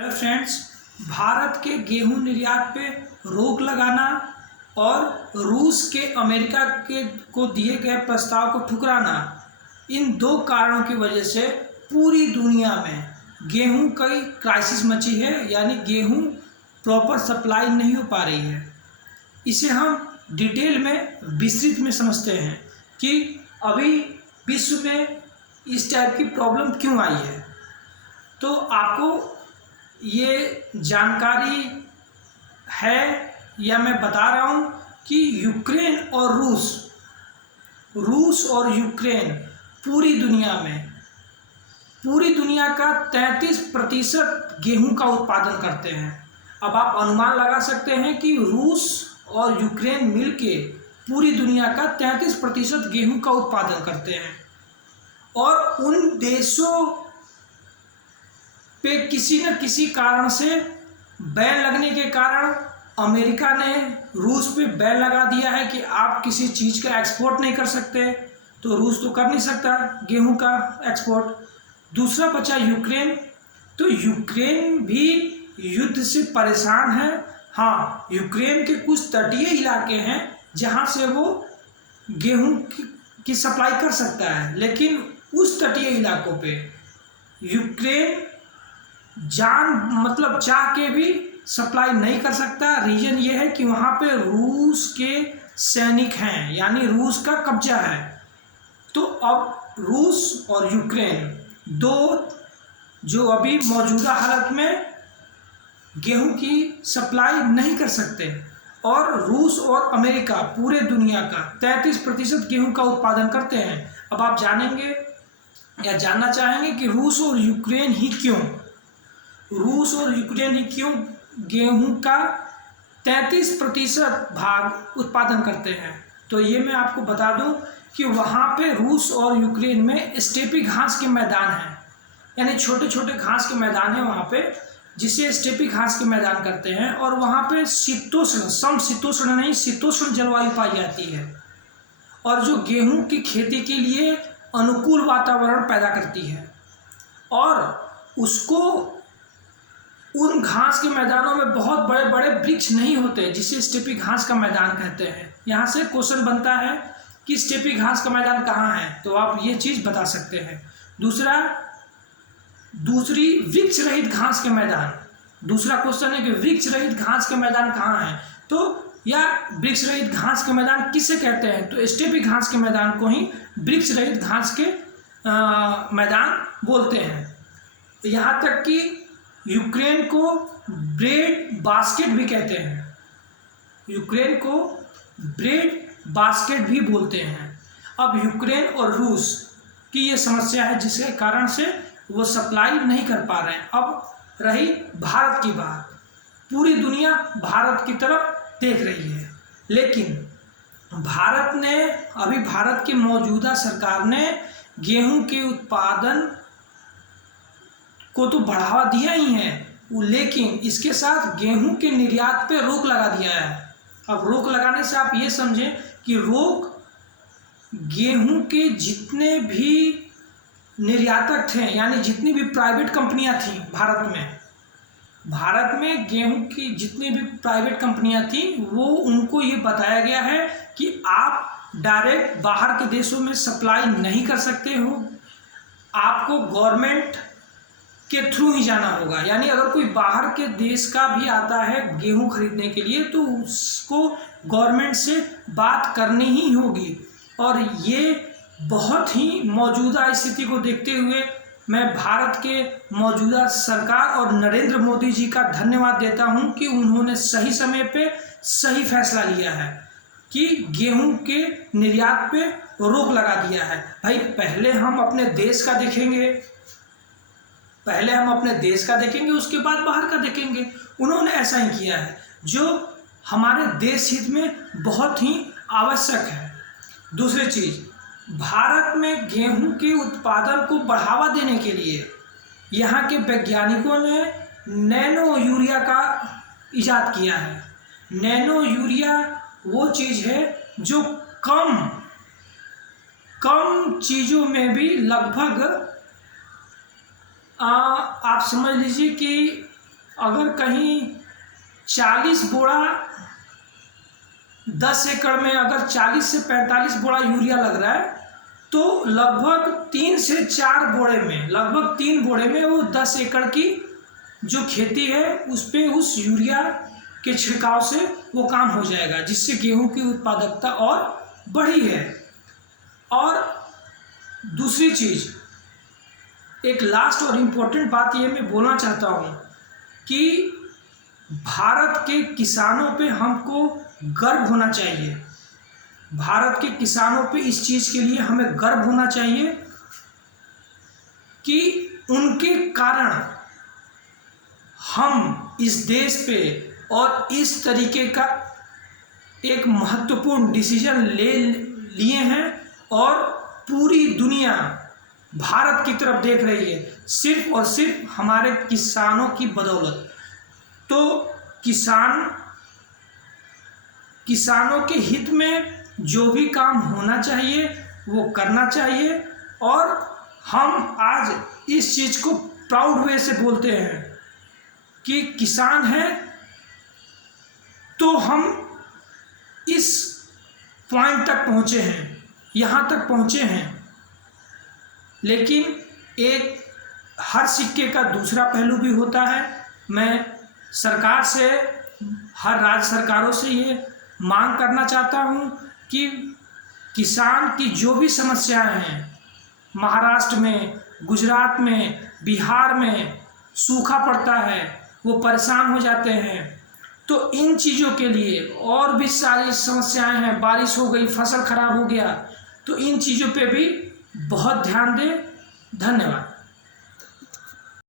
Hello friends, Bharat के गेहूं निर्यात पे रोक लगाना और रूस के अमेरिका के को दिए गए प्रस्ताव को ठुकराना, इन दो कारणों की वजह से पूरी दुनिया में गेहूं की क्राइसिस मची है। यानी गेहूं प्रॉपर सप्लाई नहीं हो पा रही है। इसे हम डिटेल में विस्तृत में समझते हैं कि अभी विश्व में इस टाइप की प्रॉब्लम क्यों आई है। तो आपको ये जानकारी है या मैं बता रहा हूँ कि यूक्रेन और रूस और यूक्रेन पूरी दुनिया का 33% गेहूं का उत्पादन करते हैं। अब आप अनुमान लगा सकते हैं कि रूस और यूक्रेन मिलके पूरी दुनिया का 33% गेहूं का उत्पादन करते हैं। और उन देशों पे किसी न किसी कारण से बैन लगने के कारण अमेरिका ने रूस पे बैन लगा दिया है कि आप किसी चीज़ का एक्सपोर्ट नहीं कर सकते। तो रूस तो कर नहीं सकता गेहूं का एक्सपोर्ट। दूसरा बचा यूक्रेन। तो यूक्रेन भी युद्ध से परेशान है। हाँ, यूक्रेन के कुछ तटीय इलाके हैं जहां से वो गेहूं की सप्लाई कर सकता है, लेकिन उस तटीय इलाकों पे यूक्रेन चाह के भी सप्लाई नहीं कर सकता। रीजन ये है कि वहाँ पे रूस के सैनिक हैं, यानी रूस का कब्जा है। तो अब रूस और यूक्रेन दो जो अभी मौजूदा हालत में गेहूं की सप्लाई नहीं कर सकते। और रूस और अमेरिका पूरे दुनिया का 33% गेहूं का उत्पादन करते हैं। अब आप जानेंगे या जानना चाहेंगे कि रूस और यूक्रेन ही क्यों गेहूं का 33% भाग उत्पादन करते हैं। तो ये मैं आपको बता दूं कि वहाँ पे रूस और यूक्रेन में स्टेपी घास के मैदान हैं, यानी छोटे छोटे घास के मैदान हैं वहाँ पे, जिसे स्टेपी घास के मैदान करते हैं। और वहाँ पे शीतोष्ण जलवायु पाई जाती है, और जो गेहूं की खेती के लिए अनुकूल वातावरण पैदा करती है। और उसको उन घास के मैदानों में बहुत बड़े बड़े वृक्ष नहीं होते, जिसे स्टेपी घास का मैदान कहते हैं। यहाँ से क्वेश्चन बनता है कि स्टेपी घास का मैदान कहाँ है, तो आप ये चीज़ बता सकते हैं। दूसरी वृक्ष रहित घास के मैदान। दूसरा क्वेश्चन है कि वृक्ष रहित घास के मैदान कहाँ हैं, तो या वृक्ष रहित घास के मैदान किसे कहते हैं, तो स्टेपी घास के मैदान को ही वृक्ष रहित घास के मैदान बोलते हैं। यहाँ तक कि यूक्रेन को ब्रेड बास्केट भी कहते हैं। यूक्रेन को ब्रेड बास्केट भी बोलते हैं। अब यूक्रेन और रूस की ये समस्या है, जिसके कारण से वो सप्लाई नहीं कर पा रहे हैं। अब रही भारत की बात, पूरी दुनिया भारत की तरफ देख रही है, लेकिन भारत की मौजूदा सरकार ने गेहूं के उत्पादन को तो बढ़ावा दिया ही है, लेकिन इसके साथ गेहूं के निर्यात पे रोक लगा दिया है। अब रोक लगाने से आप ये समझें कि गेहूं के जितने भी निर्यातक थे, यानी जितनी भी प्राइवेट कंपनियां थी भारत में गेहूं की जितनी भी प्राइवेट कंपनियां थी, वो उनको ये बताया गया है कि आप डायरेक्ट बाहर के देशों में सप्लाई नहीं कर सकते हो, आपको गवर्नमेंट के थ्रू ही जाना होगा। यानी अगर कोई बाहर के देश का भी आता है गेहूं खरीदने के लिए, तो उसको गवर्नमेंट से बात करनी ही होगी। और ये बहुत ही मौजूदा स्थिति को देखते हुए मैं भारत के मौजूदा सरकार और नरेंद्र मोदी जी का धन्यवाद देता हूं कि उन्होंने सही समय पे सही फैसला लिया है कि गेहूं के निर्यात पे रोक लगा दिया है। भाई, पहले हम अपने देश का देखेंगे, उसके बाद बाहर का देखेंगे। उन्होंने ऐसा ही किया है, जो हमारे देश हित में बहुत ही आवश्यक है। दूसरी चीज़, भारत में गेहूं के उत्पादन को बढ़ावा देने के लिए यहाँ के वैज्ञानिकों ने नैनो यूरिया का इजाद किया है। नैनो यूरिया वो चीज़ है जो कम चीज़ों में भी लगभग आप समझ लीजिए कि अगर कहीं 40 बोरा 10 एकड़ में अगर 40 से 45 बोरा यूरिया लग रहा है, तो लगभग 3 से 4 बोरे में, लगभग 3 बोरे में वो 10 एकड़ की जो खेती है उस पे उस यूरिया के छिड़काव से वो काम हो जाएगा, जिससे गेहूं की उत्पादकता और बढ़ी है। और दूसरी चीज़, एक लास्ट और इम्पोर्टेंट बात ये मैं बोलना चाहता हूँ कि भारत के किसानों पे हमको गर्व होना चाहिए। भारत के किसानों पे इस चीज़ के लिए हमें गर्व होना चाहिए कि उनके कारण हम इस देश पे और इस तरीके का एक महत्वपूर्ण डिसीजन लिए हैं और पूरी दुनिया भारत की तरफ देख रही है, सिर्फ और सिर्फ हमारे किसानों की बदौलत। तो किसानों के हित में जो भी काम होना चाहिए वो करना चाहिए। और हम आज इस चीज़ को प्राउड वे से बोलते हैं कि किसान हैं तो हम इस पॉइंट तक पहुँचे हैं, यहाँ तक पहुँचे हैं। लेकिन एक हर सिक्के का दूसरा पहलू भी होता है। मैं सरकार से, हर राज्य सरकारों से ये मांग करना चाहता हूँ कि किसान की जो भी समस्याएं हैं, महाराष्ट्र में, गुजरात में, बिहार में सूखा पड़ता है, वो परेशान हो जाते हैं, तो इन चीज़ों के लिए और भी सारी समस्याएं हैं, बारिश हो गई, फसल खराब हो गया, तो इन चीज़ों पे भी बहुत ध्यान दें। धन्यवाद।